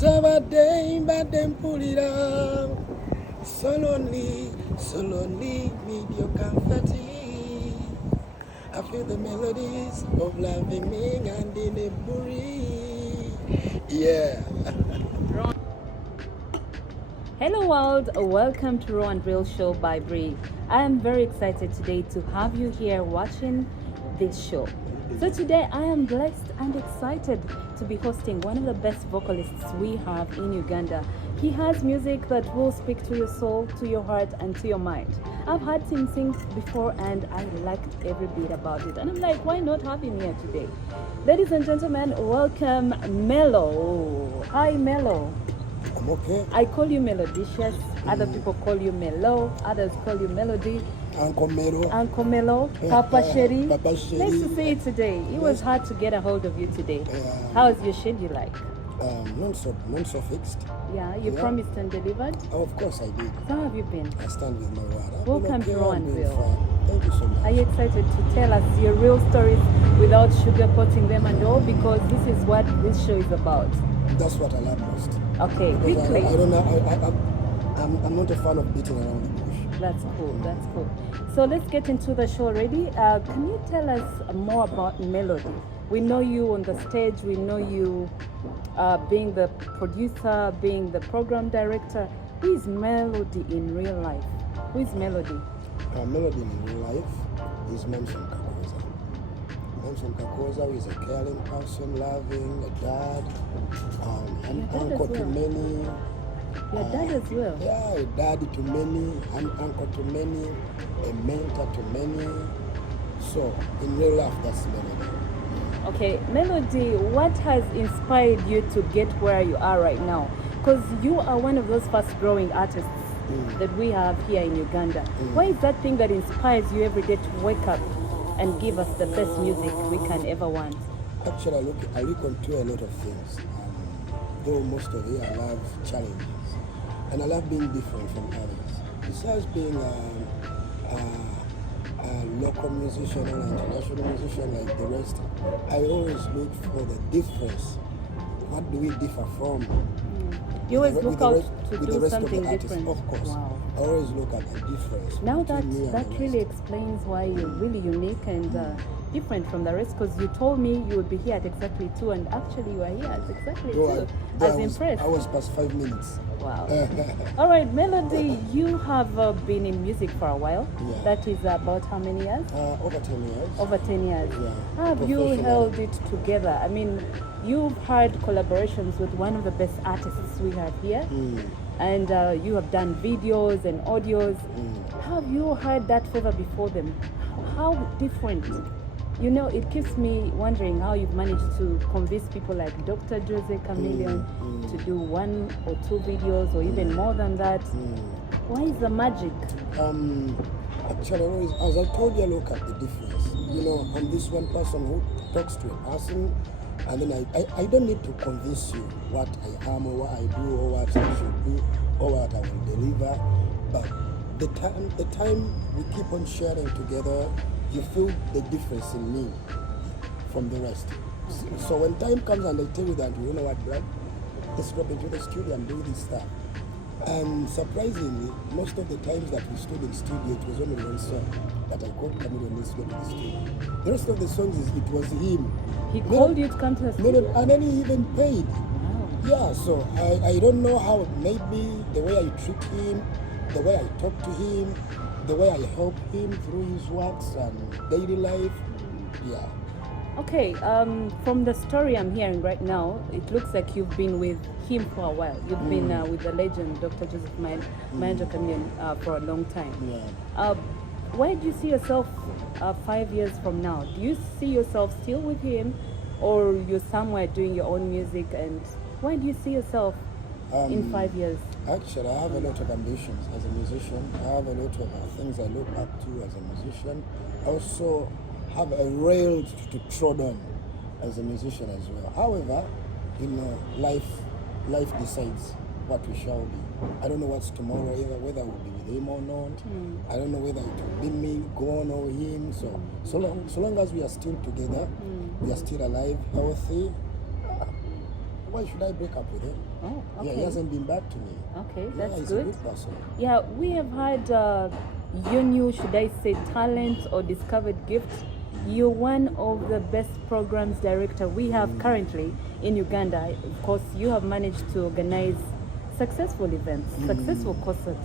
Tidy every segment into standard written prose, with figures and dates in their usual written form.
Whatever day, but then pull it up. So lonely, need your comforting. I feel the melodies of loving me and in a bury. Yeah. Hello world, welcome to Raw and Real Show by Bree. I am very excited today to have you here watching this show. So today I am blessed and excited to be hosting one of the best vocalists we have in Uganda. He has music that will speak to your soul, to your heart and to your mind. I've heard him sing before and I liked every bit about it. And I'm like, why not have him here today? Ladies and gentlemen, welcome Melo. Hi Melo. I'm okay. I call you Melodicious, other people call you Melo, others call you Melody. Uncle Melo, Papa Sherry. Papa Sherry. Nice to see you today. It was hard to get a hold of you today. How is your schedule like? Non so fixed. Yeah, you promised and delivered? Oh, of course I did. So how have you been? I stand with my word. Welcome to Raw and Real. Thank you so much. Are you excited to tell us your real stories without sugarcoating them and all? Because this is what this show is about. That's what I love most. Okay, because quickly. I don't know. I'm not a fan of beating around the bush. That's cool. That's cool. So let's get into the show already. Can you tell us more about Melody? We know you on the stage. We know you being the producer, being the program director. Who is Melody in real life? Who is Melody? Melody in real life is Memson Kakoza. Memson Kakoza, who is a caring person, loving, a dad, an uncle to many. Your dad as well? Yeah, a daddy to many, an uncle to many, a mentor to many. So, in real life, that's Melody. Okay, Melody, what has inspired you to get where you are right now? Because you are one of those fast-growing artists that we have here in Uganda. What is that thing that inspires you every day to wake up and give us the best music we can ever want? Actually, I look onto a lot of things. Though most of it, I love challenges. And I love being different from others. Besides being a local musician or an international musician like the rest, I always look for the difference. What do we differ from? You always look out to do something different. different. Of course. Wow. I always look at the difference. Now that really explains why you're really unique and different from the rest, because you told me you would be here at exactly 2 and actually you are here at exactly 2. I was impressed. I was past 5 minutes. Wow. All right, Melody, you have been in music for a while. Yeah. That is about how many years? Over 10 years. Over 10 years. Yeah. How have you held it together? I mean, you've had collaborations with one of the best artists we have here. And you have done videos and audios. How have you heard that favor before them? How different? You know, it keeps me wondering how you've managed to convince people like Dr. Jose Chameleon to do 1 or 2 videos or even more than that. Why is the magic? Actually, as I told you, look at the difference. You know, I'm this one person who talks to a person, and then I don't need to convince you what I am or what I do or what I should do or what I will deliver. But the time we keep on sharing together, you feel the difference in me from the rest. So when time comes and I tell you that, you know what, Brad, let's drop into the studio and do this stuff. And surprisingly, most of the times that we stood in studio, it was only one song that I called Chameleon, let's go to the studio. The rest of the songs, it was him. He called you to come to the studio? And then he even paid. Wow. Yeah, so I don't know how maybe the way I treat him, the way I talk to him, the way I help him through his works and daily life. Yeah. Okay, from the story I'm hearing right now, it looks like you've been with him for a while. You've been with the legend Dr. Joseph Chameleon for a long time. Yeah. Where do you see yourself 5 years from now? Do you see yourself still with him, or you're somewhere doing your own music? And where do you see yourself in 5 years? Actually, I have a lot of ambitions as a musician. I have a lot of things I look up to as a musician. I also have a rail to trod on as a musician as well. However, life decides what we shall be. I don't know what's tomorrow, either whether we'll be with him or not. I don't know whether it will be me, gone, or him. So long as we are still together, we are still alive, healthy, why should I break up with him? Oh, okay. Yeah, he hasn't been back to me. Okay, Yeah, that's he's good. a good person. Yeah, we have had your new, should I say, talent or discovered gift. You're one of the best programs director we have currently in Uganda. Of course, you have managed to organize successful events, successful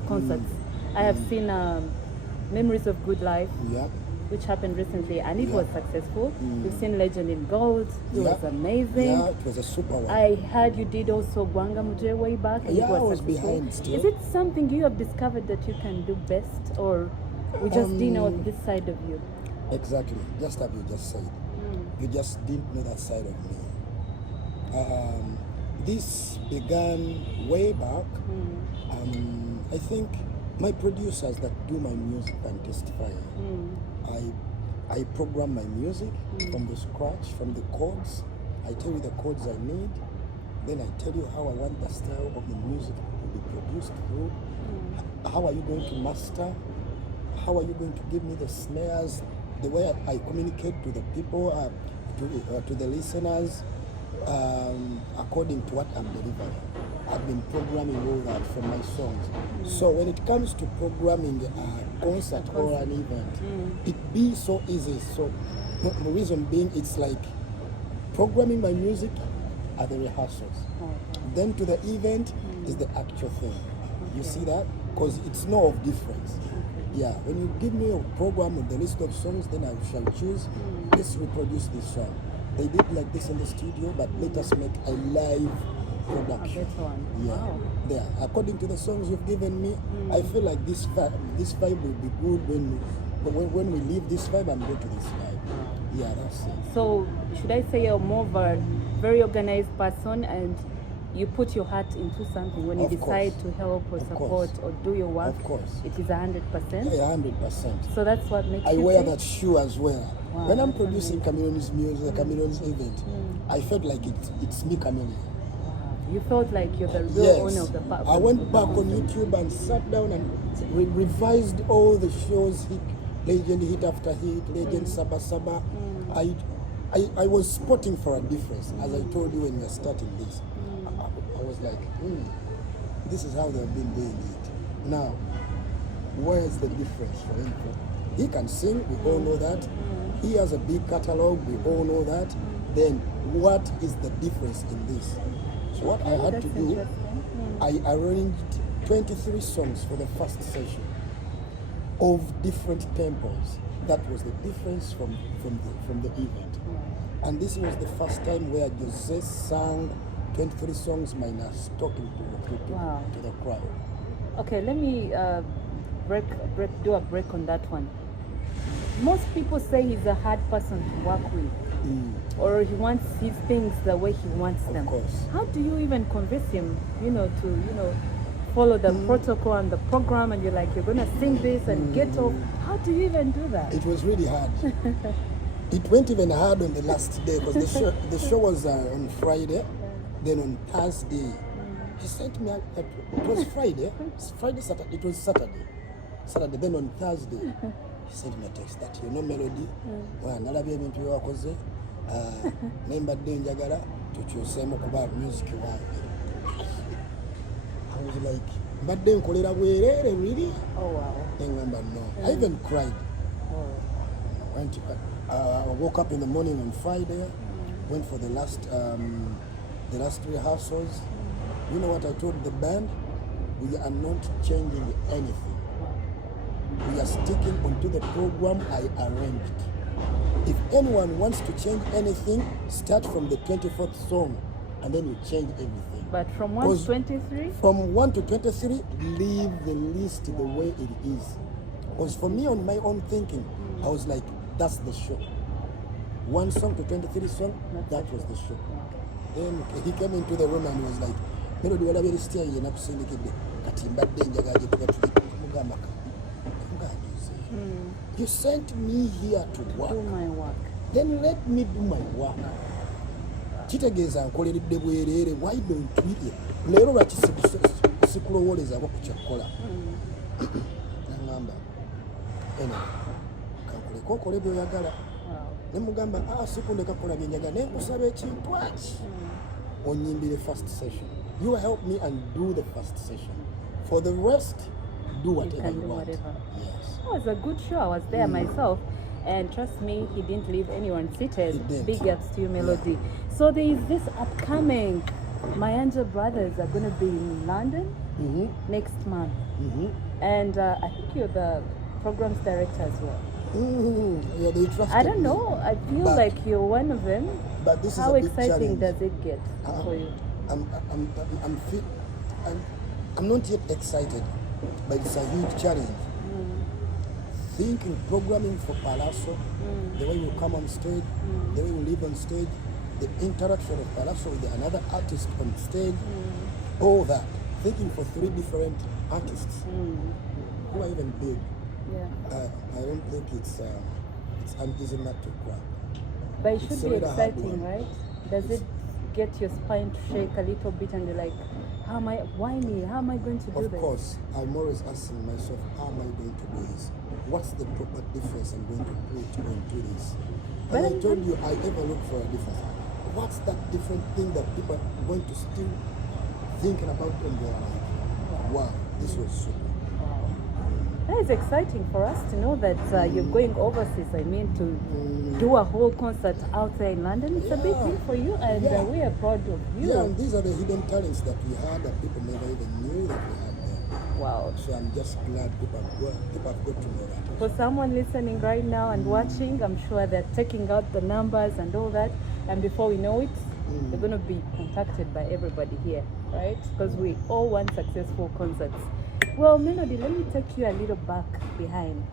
concerts. I have seen Memories of Good Life, Yeah. which happened recently, and it Yeah. was successful. We've seen Legend in Gold. It was amazing. Yeah, it was a super one. I heard you did also Gwanga Muje way back. And Yeah, it was I was successful. behind still. Is it something you have discovered that you can do best, or we just didn't know this side of you? Exactly, just as you just said. You just didn't know that side of me. This began way back. I think my producers that do my music can testify. I program my music from the scratch, from the chords. I tell you the chords I need. Then I tell you how I want the style of the music to be produced through. How are you going to master? How are you going to give me the snares? The way I communicate to the people, to the listeners, according to what I'm delivering. I've been programming all that from my songs. So when it comes to programming a concert or an event, it be so easy. So the reason being, it's like programming my music at the rehearsals. Then to the event is the actual thing. You see that? Because it's no of difference. Yeah, when you give me a program with the list of songs, then I shall choose, let's reproduce this song. They did like this in the studio, but let us make a live production. A better one. Yeah, Wow. there. According to the songs you've given me, I feel like this vibe will be good when we leave this vibe and go to this vibe. Yeah, that's it. So should I say you're more of a very organized person, and you put your heart into something when you Of decide course. to help or Of support course. or do your work? Of course. It is 100%. Yeah, 100%. So that's what makes I you wear say? that shoe as well. Wow, When I'm that's producing Chameleon's music, Chameleon's event, I felt like it's me, Chameleon. You felt like you're the real Yes. owner of the park. I went back on YouTube and sat down and revised all the shows, Legend hit after hit, Legend Saba Saba. I was spotting for a difference, as I told you when we were starting this. I was like, this is how they've been doing it. Now, where's the difference for him? He can sing, we all know that. He has a big catalog, we all know that. Then, what is the difference in this? So what I had to do, I arranged 23 songs for the first session of different tempos. That was the difference from the event. And this was the first time where Jose sang 23 songs minus talking to the crowd. Okay, let me do a break on that one. Most people say he's a hard person to work with, or he wants his things the way he wants them. Of course. How do you even convince him, to follow the protocol and the program, and you're like, you're gonna sing this and get off? How do you even do that? It was really hard. It went even hard on the last day because the show was on Friday. Then on Thursday, he sent me. It was Friday, Saturday. It was Saturday. Then on Thursday, he sent me a text that melody. Nalabye ebintu byewakoze. Nembadde njagala tukyuseemu kuba music wange. I was like, mbadde nkolera bwereere really? Oh wow. Remember, no. I even cried. I woke up in the morning on Friday, went for the last rehearsals. You know what I told the band? We are not changing anything. We are sticking onto the program I arranged. If anyone wants to change anything, start from the 24th song and then you change everything. But from 1 to 23? From 1 to 23, leave the list the way it is. Because for me, on my own thinking, I was like, that's the show. 1 song to 23 song, that was the show. Then he came into the room and was like, Melody, wala beri stia ye nakusindikidde kati mbadde njagala gye tuba tugamba you sent me here to work. Do my work. Then let me do my work. Kitegeeza nkoleredde bwereere, why don't we? Leero lwaki sikulowoolezako ku kyakkola. Nangamba kankuleko okole byoyagala. Ne mugamba sikundeka kukola bye njagala, naye nkusaba ekintu aki. onyimbire first session. You help me and do the first session. For the rest, do whatever can you do want. whatever. Yes. It was a good show. I was there myself. And trust me, he didn't leave anyone seated. He didn't. Big ups to you, Melody. So there is this upcoming, my Angel Brothers are going to be in London next month. And I think you're the programs director as well. Yeah, they trusted I don't me. know. I feel like you're one of them. But this How is a big exciting challenge. does it get for you? I'm not yet excited, but it's a huge challenge. Thinking programming for Palazzo, the way we come on stage, the way we live on stage, the interaction of Palazzo with another artist on stage, all that. Thinking for 3 different artists who are even big. Yeah. I don't think it's an easy nut to crack. But it It's should be really a hard exciting, one. right? Does it get your spine to shake a little bit and you're like, why me? How am I going to do Of this? course, I'm always asking myself, how am I going to do this? What's the proper difference I'm going to put into this? But And I told you, I ever look for a difference. What's that different thing that people are going to still thinking about in their life? Wow, this was so good. That is exciting for us to know that you're going overseas. I mean, to do a whole concert out there in London. It's a big deal for you, and we are proud of you. Yeah, and these are the hidden talents that we had that people never even knew that we had there. Wow. So I'm just glad people have got to know that. For someone listening right now and watching, I'm sure they're taking out the numbers and all that. And before we know it, they're going to be contacted by everybody here, right? Because we all want successful concerts. Well, Melody, let me take you a little back behind.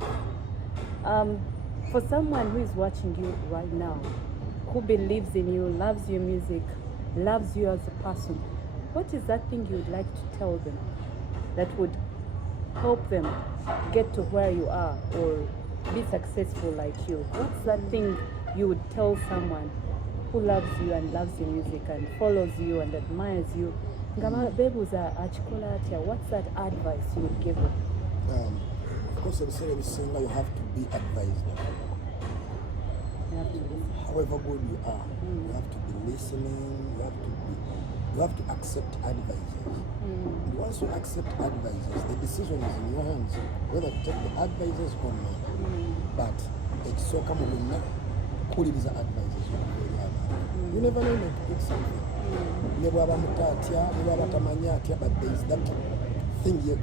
For someone who is watching you right now, who believes in you, loves your music, loves you as a person, what is that thing you would like to tell them that would help them get to where you are or be successful like you? What's that thing you would tell someone who loves you and loves your music and follows you and admires you? What's that advice you would give them? Of course, every singer, you have to be advised. However good you are, you have to be listening, you have to accept advices. And once you accept advices, the decision is in your hands, whether to take the advices or not. But it's so common when not these advices you never know when to pick something. But there is that thing here.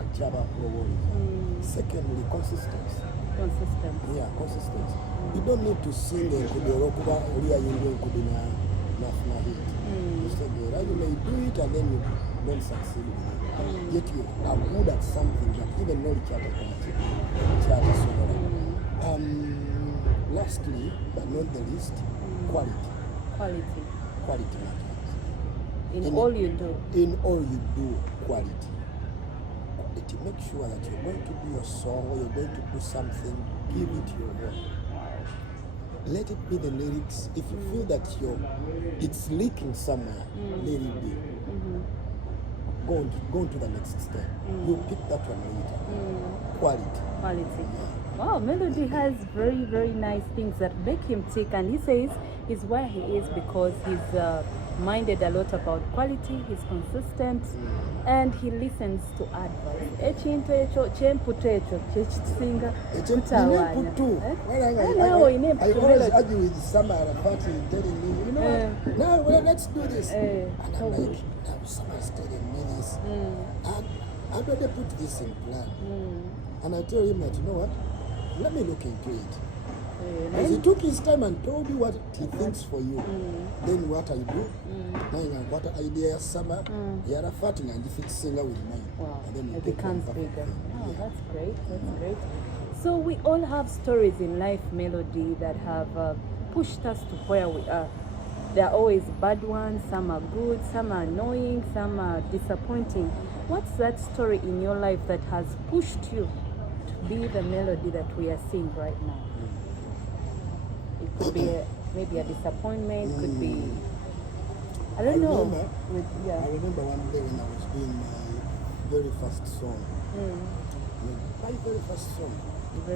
Secondly, consistency. Yeah, consistency. You don't need to sing and could be rokuba ria you could be na hit. You say you may do it and then you don't succeed with it. Yet you are good at something that even though lastly, but not the least, quality. Quality matters. In all you do. In all you do, quality. To make sure that you're going to do a song or you're going to do something, give it your all. Let it be the lyrics. If you feel that it's leaking somewhere, let it be. Go on to the next step. You'll pick that one later. Quality. Yeah. Wow, Melody has very, very nice things that make him tick, and he says he's where he is because he's minded a lot about quality, he's consistent, and he listens to advice. Ekintu ekyo kyemputu ekyo kyekitusinga kutawaanya. I always argue with Samara party telling me, you know what, now let's do this. And I'm like, now Samara's telling me this. And I better put this in plan. And I tell him that, you know what, let me look into it. As he took his time and told you what he thinks for you, then what I do, what idea summer, you're a fatting and if it's singer with mine. Wow, and then it becomes bigger. Oh, Yeah. that's great, that's great. So we all have stories in life, Melody, that have pushed us to where we are. There are always bad ones, some are good, some are annoying, some are disappointing. What's that story in your life that has pushed you to be the Melody that we are seeing right now? It could be maybe a disappointment, could be, I don't know. I remember one day when I was doing my very first song. My very first song.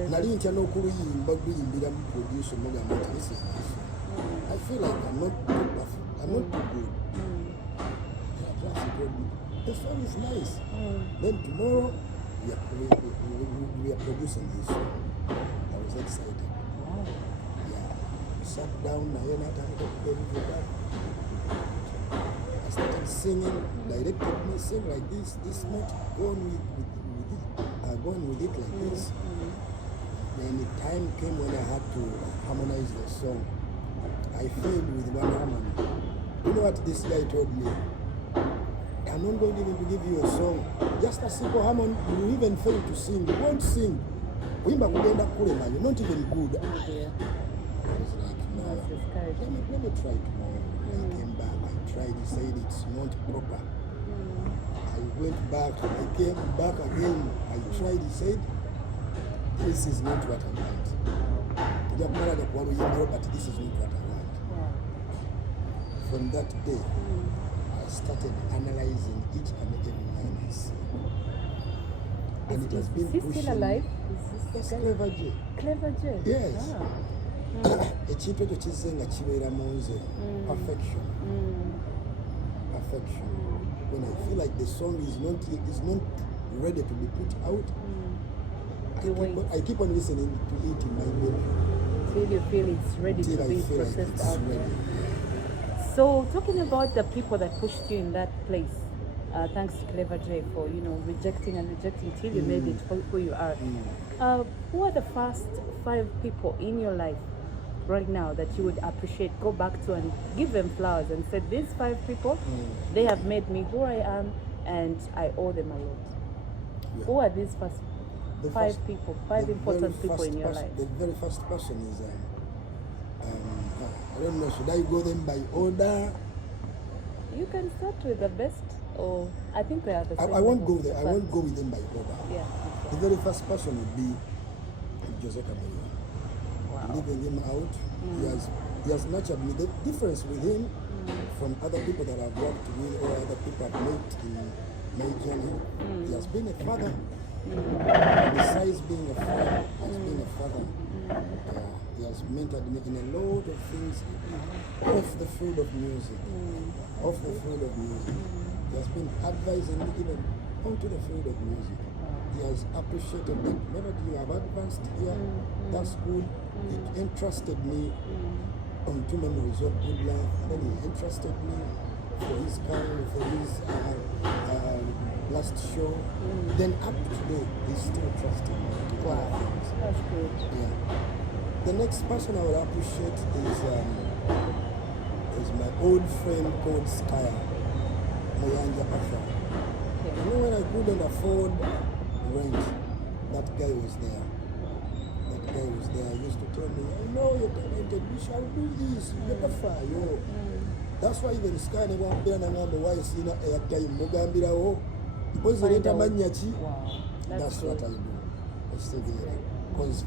Nali ntya n'okuluyimba luyimbira mu producer mugamba nti this is this. I feel like I'm not too good. told me, the song is nice. Then tomorrow, we are producing this song. I was excited. Wow. Yeah. We sat down, I started singing, directed me, sing like this note, go on with it, go on with it like this. Then the time came when I had to harmonize the song. I failed with one harmony. You know what this guy told me? I'm not going even to give you a song. Just a simple harmony. You even fail to sing. You won't sing. You're not even good. Oh dear. I was like, no. That's discouraging. Let me try tomorrow. I came back. I tried. He said it's not proper. I went back. I came back again. I tried. He said, this is not what I want. But this is not what I want. From that day, I started analyzing each and every line I sing. And it has been Is he still alive? Yes, Clever J. Clever J? Yes. Ekintu ekyo kizze nga kibeera mu nze. Perfection. Perfection. When I feel like the song is not ready to be put out, I keep on listening to it in my bedroom. Till you feel it's ready Till to I be feel like processed it's out ready. there. So talking about the people that pushed you in that place, thanks to Clever J for rejecting till you made it who you are. Who are the first 5 people in your life right now that you would appreciate, go back to and give them flowers and say, these 5 people, they have made me who I am and I owe them a lot? Yeah. Who are these first 5 people, 5 important people in your life? The very first person is, I don't know, should I go them by order? You can start with the best, or I think they are the same. I won't go there. I won't go with them by order. Yeah. The very first person would be Jose Chameleon. Wow. Leaving him out, he has nurtured me. The difference with him from other people that I've worked with or other people I've met in my journey, he has been a father. Besides being a father, he has mentored me in a lot of things off the field of music. Off the field of music. He has been advising me even onto the field of music. He has appreciated that whenever you have advanced here, that's good. He entrusted me on two memories of good life. Then he entrusted me for his kind, for his last show. Then up to today, he's still trusting me. Wow, that's good. Yeah. The next person I would appreciate is my old friend called Skya, Moyanja Pasha. Okay. You know, when I couldn't afford rent, that guy was there. That guy was there. He used to tell me, I know you're talented, we shall do this, never far, yo. That's why even Skya never appeared and I'm why is in a airtime, Mugambira, that's what I do. I stay there. Because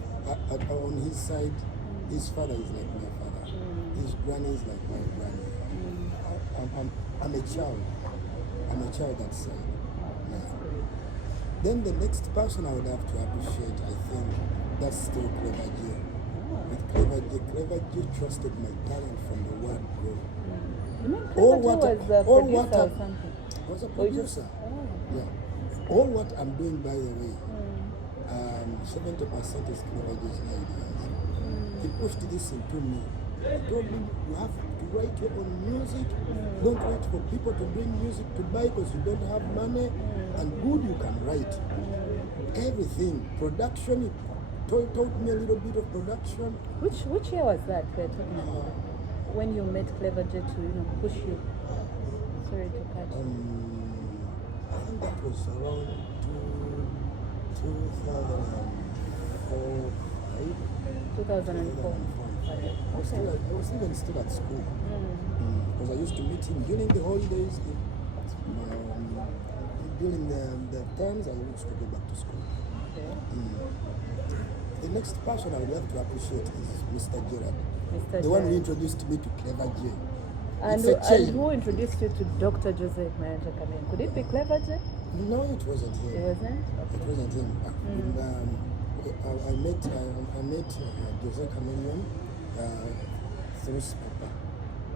on his side, his father is like my father. His granny is like my granny. I'm a child. I'm a child that side. Yeah. Then the next person I would have to appreciate, I think, that's still Clever J. With Clever J trusted my talent from the word go. You mean Clever J was a producer or something? Was a producer. Yeah. All what I'm doing, by the way, 70% is Clever J's ideas. He pushed this into me. He told me, you have to write your own music. Don't wait for people to bring music to buy because you don't have money. And good, you can write. Everything. Production, he taught me a little bit of production. Which year was that we're talking about? When you met Clever J to push you? Sorry to cut you. I think that was around 2004, 2004. I was even still at school. Because I used to meet him during the holidays. During the terms, I used to go back to school. Okay. The next person I would like to appreciate is Mr. Gerard. The one who introduced me to Clever J. And who introduced you to Dr. Joseph Mayanja Kamene? Could it be Clever J? No, it wasn't him. It wasn't? It wasn't him. I met Joseph Kamene through Papa.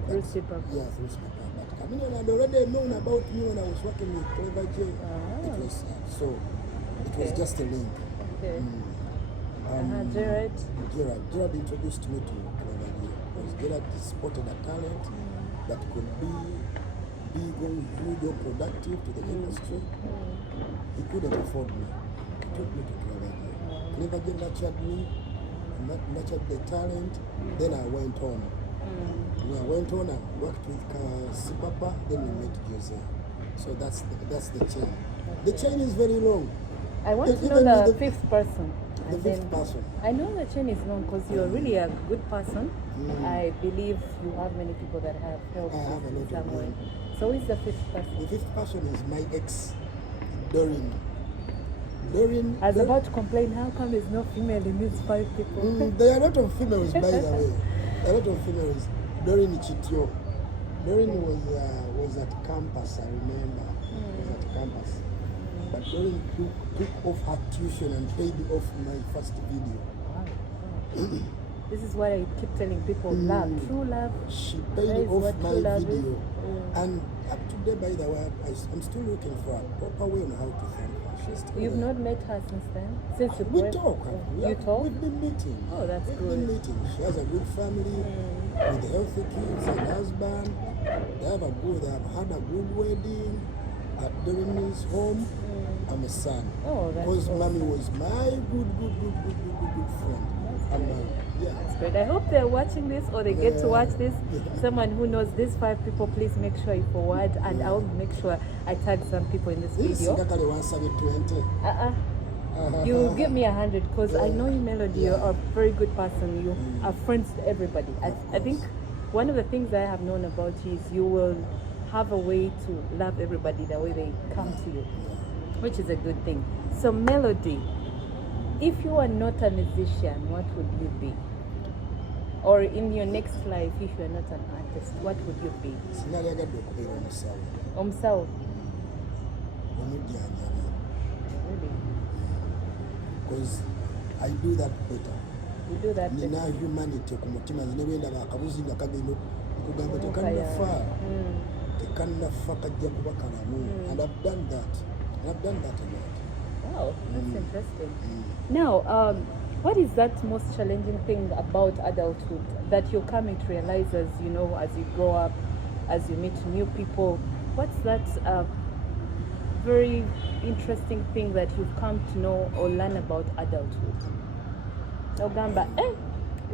Through Papa. Yeah, through Papa. But I mean, I had already known about me when I was working with Clever J. It was it was just a link. Okay. Gerard. Gerard introduced me to Clever J because Gerard spotted a talent that could be big or huge or productive to the industry. He couldn't afford me. He took me to Clever J. Clever J nurtured me, nurtured the talent. Then I went on. When I went on, I worked with Sipapa, then we met Jose. So that's the chain. The chain is very long. I want to know the fifth person. The fifth person. I know the chain is long because you're really a good person. I believe you have many people that have helped you in some way. So who is the fifth person? The fifth person is my ex, Doreen. I was about to complain, how come there's no female in these 5 people? There are a lot of females, by the way. A lot of females. Doreen Chitio. Doreen was at campus, I remember. Was at campus. But Doreen took off her tuition and paid off my first video. Wow. This is what I keep telling people, love, true love. She paid off my video. And up to today, by the way, I'm still looking for a proper way on how to thank her. You've not met her since then? Since you We talk. You talk? We've been meeting. Oh, that's good. We've been meeting. She has a good family with healthy kids and husband. They have had a good wedding at Doreen's home. I'm a son. Oh, that's because awesome. mommy was my good friend. Yeah. That's great. I hope they're watching this or they get to watch this. Someone who knows these 5 people, please make sure you forward, and I'll make sure I tag some people in this video. You will give me 100 because I know you, Melody. You're a very good person. You are friends to everybody. I think one of the things I have known about you is you will have a way to love everybody the way they come to you, which is a good thing. So, Melody, if you are not a musician, what would you be? Or in your next life, if you are not an artist, what would you be? Omusawo. Really? Because I do that better. You do that better. Nina humanity kumutima zinebenda bakabuzi nga kagendo kugamba tekannafa kajja kuba kalamu. And I've done that. I've done that a lot. Wow, that's interesting. Now, what is that most challenging thing about adulthood that you're coming to realize as you grow up, as you meet new people? What's that very interesting thing that you've come to know or learn about adulthood? Ogamba,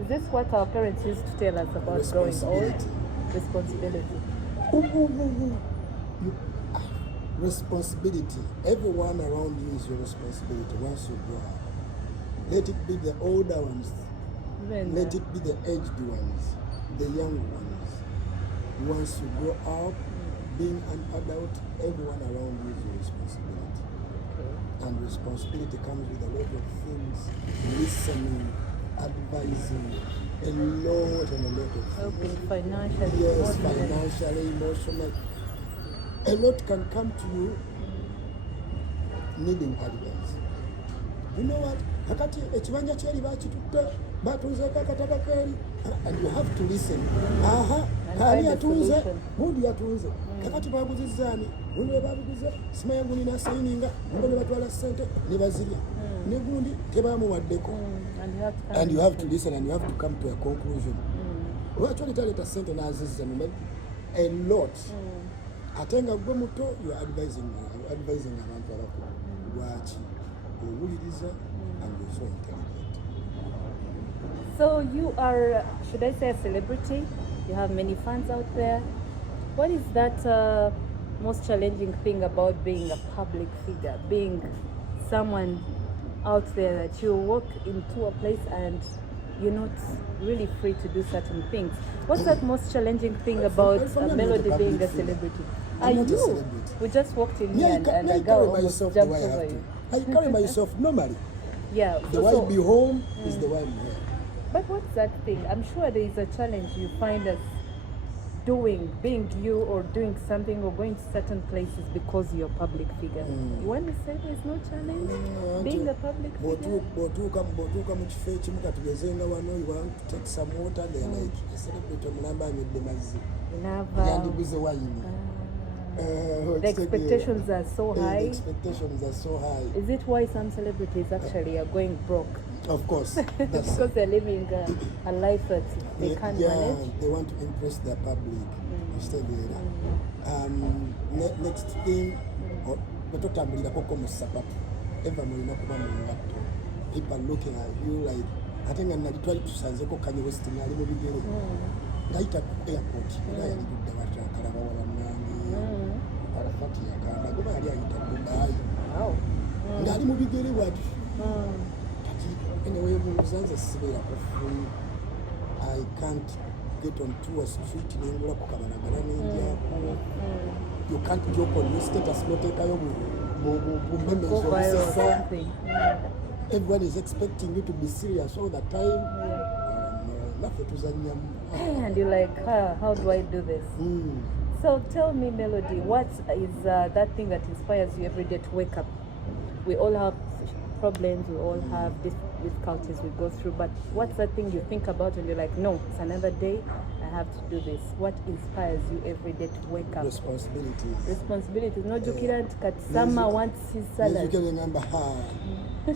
is this what our parents used to tell us about growing old? Responsibility. Responsibility. Everyone around you is your responsibility once you grow up. Let it be the older ones. Let it be the aged ones, the young ones. Once you grow up, being an adult, everyone around you is your responsibility. And responsibility comes with a lot of things. Listening, advising, a lot of things. Helping financially. Yes, financially, emotionally. A lot can come to you needing advice. You know what? Hakati ekibanja kyeri bakitutta batunzeko akataba keeri, and you have to listen. Ani yatunze gundi yatunze kakati baguzizzaani gundi we babiguze sima yangu nina sayininga ngo ne batwala ssente ne bazirya ne gundi tebamuwaddeko. And you have to listen and you have to come to a conclusion. Lwaki olitaleeta ssente n'azizza a lot. Ate nga gwe muto you are advising abantu abakulu lwaki owuliriza and you're so intelligent. So you are, should I say, a celebrity? You have many fans out there. What is that most challenging thing about being a public figure, being someone out there that you walk into a place and you're not really free to do certain things? What's that most challenging thing about Melody being a celebrity? I'm not a celebrity. We just walked in here and a girl almost jumped over you. I carry myself normally. Yeah. The way I be home is the way I'm here. But what's that thing? I'm sure there is a challenge you find as being you or doing something or going to certain places because you're a public figure. You want to say there's no challenge being a public figure? Bw'otuuka mu kifo ekimu katugeze nga wano you want to take some water, they're like a celebrity omulamba anywedde mazzi yandiguze wayini. The expectations are so high. The expectations are so high. Is it why some celebrities actually are going broke? Of course. Because they're living a life that they can't manage? They want to impress their public. Next thing, bwetotambulirako mu sapatu eva mulina kuba mu ngatto. People looking at you like, ate nga nali twali tusanzeko Kanye West ali mu bigere ngayita ku airport era yalidudde batankalaba wabannange Arafati yagamba goba yali ayita Dubai ng'ali mu bigere bwati kati anyway muluzanze sibeerako free. I can't get on tour street nengula ku kabalagala n'enjako. You can't joke on your status noteekayo bumemezo busesa. Everyone is expecting you to be serious all the time. And you're like, how do I do this? So tell me, Melody, what is that thing that inspires you every day to wake up? We all have problems, we all have difficulties we go through, but what's that thing you think about and you're like, no, it's another day, I have to do this? What inspires you every day to wake up? Responsibilities. No jukira kat Sama wants his salad. You can remember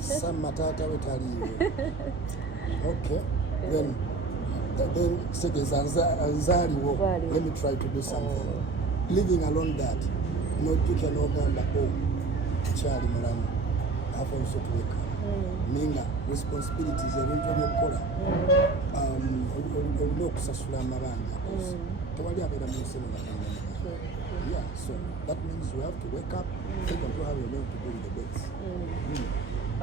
Sama tata wetaliwe. Okay. Then let me try to do something. Living along that, no jukira no gamba Charlie Mulamu. I have also to wake up. Ninga responsibilities ebintu ebyokukola olina okusasula amabanja tewali abeera mu nsi yeah, so that means you have to wake up, think of how you're going to do the best.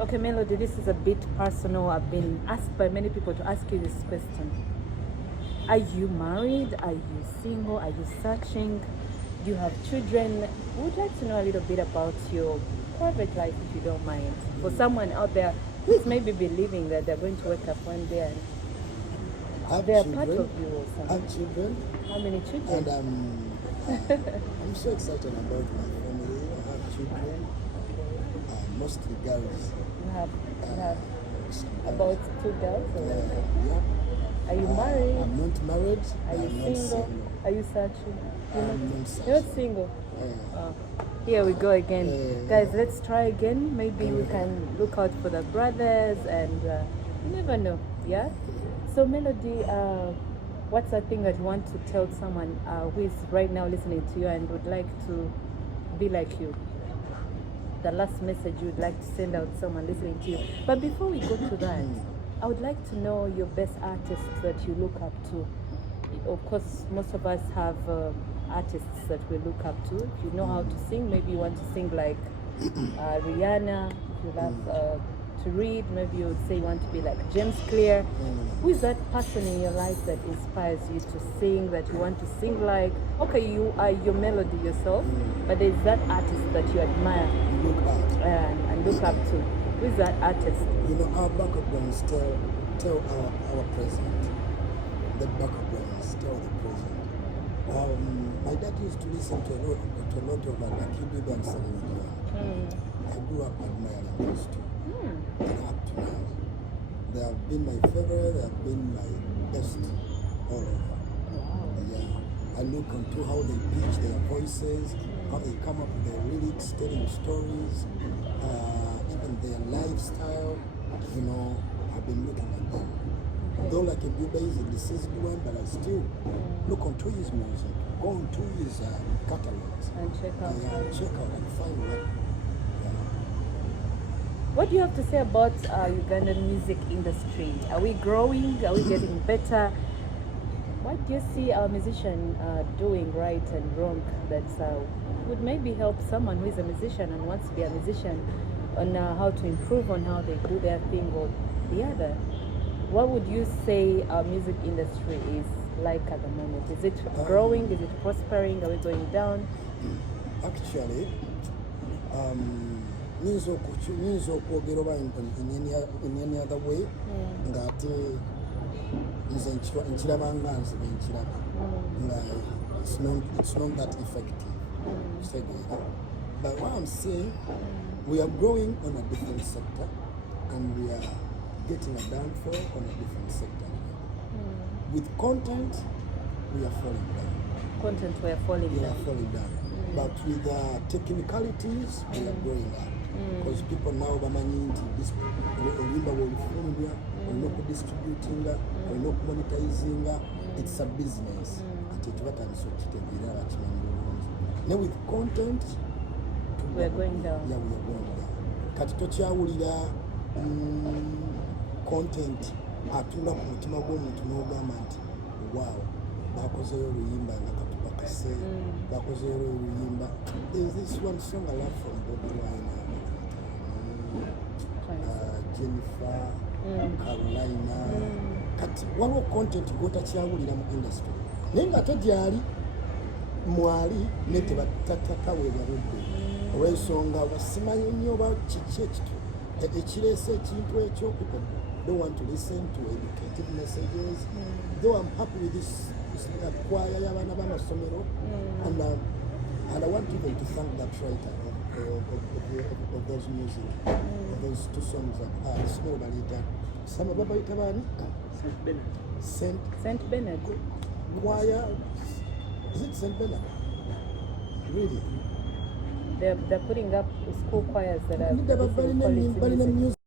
Okay, Melody, this is a bit personal. I've been asked by many people to ask you this question. Are you married? Are you single? Are you searching? Do you have children? We would like to know a little bit about your private life, if you don't mind, for someone out there who is maybe believing that they're going to wake up one day and they're part of you or something. I have children. How many children? And I'm so excited about my family. I have children, mostly girls. You have about 2 girls? Or Yeah. Are you married? I'm not married. Are you single? Are you searching? You're not single? Here we go again. Guys, let's try again. Maybe we can look out for the brothers and you never know, yeah? So Melody, what's that thing that you want to tell someone who is right now listening to you and would like to be like you? The last message you would like to send out to someone listening to you. But before we go to that, I would like to know your best artists that you look up to. Of course, most of us have artists that we look up to. If you know how to sing, maybe you want to sing like Rihanna. If you love to read, maybe you would say you want to be like James Clear. Who is that person in your life that inspires you to sing, that you want to sing like? Okay, you are your melody yourself, but there's that artist that you admire and look up to. Who is that artist? You know, our backup brands tell our present. The backup brands tell the present. My dad used to listen to a lot of Akibi and Celine Dion. I grew up admiring those two. And up to now, they have been my favorite, they have been my best all over. Yeah. I look into how they pitch their voices, how they come up with their lyrics, telling stories, even their lifestyle. You know, I've been looking at them. Though like a Biba is a deceased one, but I still look onto his music, go onto his catalogs And check out. check out and find what. What do you have to say about Ugandan music industry? Are we growing? Are we getting better? What do you see our musician doing right and wrong that would maybe help someone who is a musician and wants to be a musician on how to improve on how they do their thing or the other? What would you say our music industry is like at the moment? Is it growing? Is it prospering? Are we going down? Actually, means okwogera oba in any other way ng'ate nze nkiraba nga nzibe nkiraba nga it's not that effective. But what I'm saying, we are growing on a different sector, and we are getting a downfall on a different sector. With content, we are falling down. Content, we are falling down. We are falling down. But with technicalities, we are growing up. Because people now bamanyi nti oluyimba bwolufulumya olina okudistributinga olina okumonetizinga. It's a business. Ati tubatandise okukitegeera bakimanyi bulungi. Ne with content, we are going down. Yeah, we are going down. Kati tokyawulira content atula ku mutima gw'omuntu n'ogamba nti wow, bakozeyo oluyimba nga katubakase, bakozeyo oluyimba. There's this one song I love from Bobi Wine, Jennifer, Carolina. Kati waliwo content gw'otakyawulira mu industry. Naye ng'ate gyali mwali ne tebatataweebwa budde olw'ensonga basimanyi nnyo oba kiki ekireese ekintu ekyo. People don't want to listen to educative messages. Though I'm happy with this choir y'abaana b'amasomero, and I want even to thank that writer of those music, of those two songs that isomero baliita sama babayita baani Saint Bernard choir. Is it Saint Bernard? Really? They're putting up school choirs that are balina music